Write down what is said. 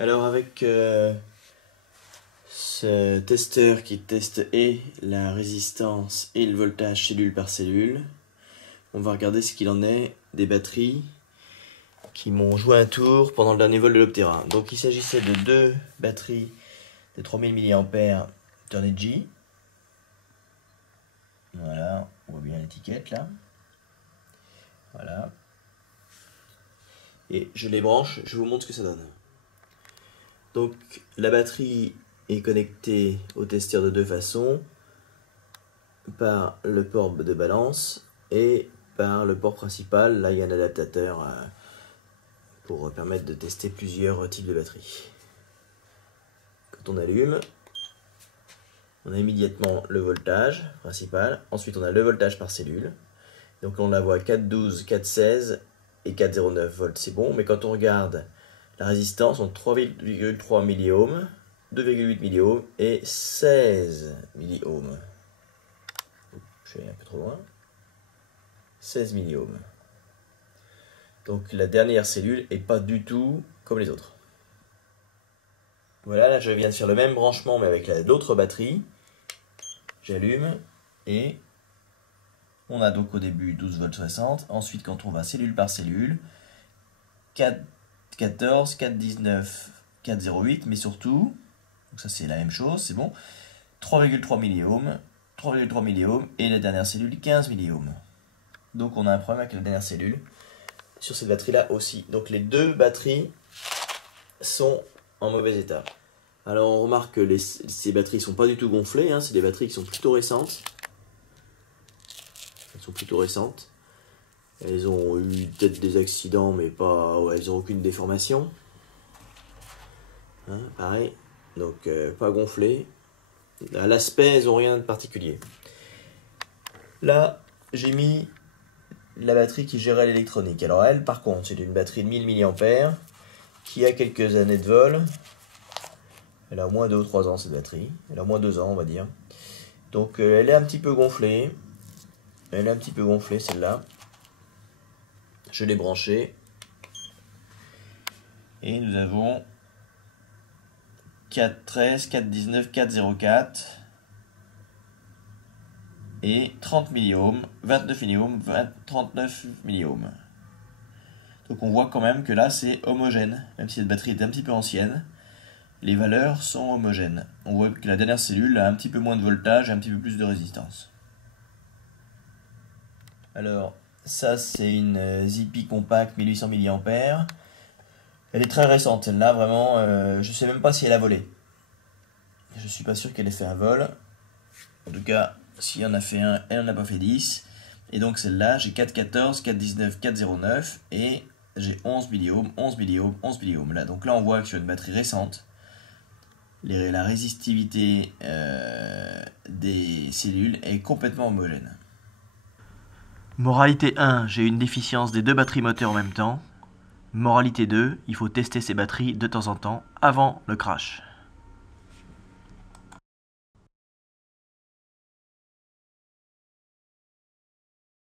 Alors avec ce testeur qui teste et la résistance et le voltage cellule par cellule, on va regarder ce qu'il en est des batteries qui m'ont joué un tour pendant le dernier vol de l'Optera. Donc il s'agissait de deux batteries de 3000 mAh Turnigy. Voilà, on voit bien l'étiquette là. Voilà. Et je les branche, je vous montre ce que ça donne. Donc la batterie est connectée au testeur de deux façons, par le port de balance et par le port principal. Là il y a un adaptateur pour permettre de tester plusieurs types de batteries. Quand on allume, on a immédiatement le voltage principal, ensuite on a le voltage par cellule. Donc on la voit 4,12, 4,16 et 4,09 volts, c'est bon, mais quand on regarde la résistance, on a 3,3 milliohms, 2,8 milliohms et 16 milliohms. Je suis un peu trop loin. 16 milliohms. Donc la dernière cellule est pas du tout comme les autres. Voilà, là je viens de faire le même branchement mais avec l'autre batterie. J'allume et on a donc au début 12 volts 60. Ensuite quand on va cellule par cellule, 4,14, 4,19, 4,08, mais surtout, donc ça c'est la même chose, c'est bon, 3,3 milliohms, 3,3 milliohms et la dernière cellule 15 milliohms. Donc on a un problème avec la dernière cellule sur cette batterie là aussi. Donc les deux batteries sont en mauvais état. Alors on remarque que ces batteries ne sont pas du tout gonflées, hein, c'est des batteries qui sont plutôt récentes. Elles sont plutôt récentes. Elles ont eu peut-être des accidents, mais pas, ouais, elles n'ont aucune déformation. Hein, pareil, donc pas gonflées. À l'aspect, elles n'ont rien de particulier. Là, j'ai mis la batterie qui gérait l'électronique. Alors elle, par contre, c'est une batterie de 1000 mAh qui a quelques années de vol. Elle a au moins 2 ou 3 ans cette batterie. Elle a au moins 2 ans, on va dire. Donc elle est un petit peu gonflée. Elle est un petit peu gonflée celle-là. Je l'ai branchée. Et nous avons 4,13, 4,19, 4,04 et 30 milliohms, 29 milliohms, 39 milliohms. Donc on voit quand même que là c'est homogène, même si cette batterie est un petit peu ancienne, les valeurs sont homogènes. On voit que la dernière cellule a un petit peu moins de voltage et un petit peu plus de résistance. Alors ça c'est une Zippy Compact 1800 mAh. Elle est très récente, celle-là, vraiment, je sais même pas si elle a volé. Je suis pas sûr qu'elle ait fait un vol. En tout cas, s'il en a fait un, elle n'en a pas fait 10. Et donc celle-là, j'ai 4,14, 4,19, 4,09 et j'ai 11 milliohms, 11 milliohms, 11 milliohms. Là, donc là, on voit que sur une batterie récente, la résistivité des cellules est complètement homogène. Moralité 1, j'ai une déficience des deux batteries moteurs en même temps. Moralité 2, il faut tester ces batteries de temps en temps avant le crash.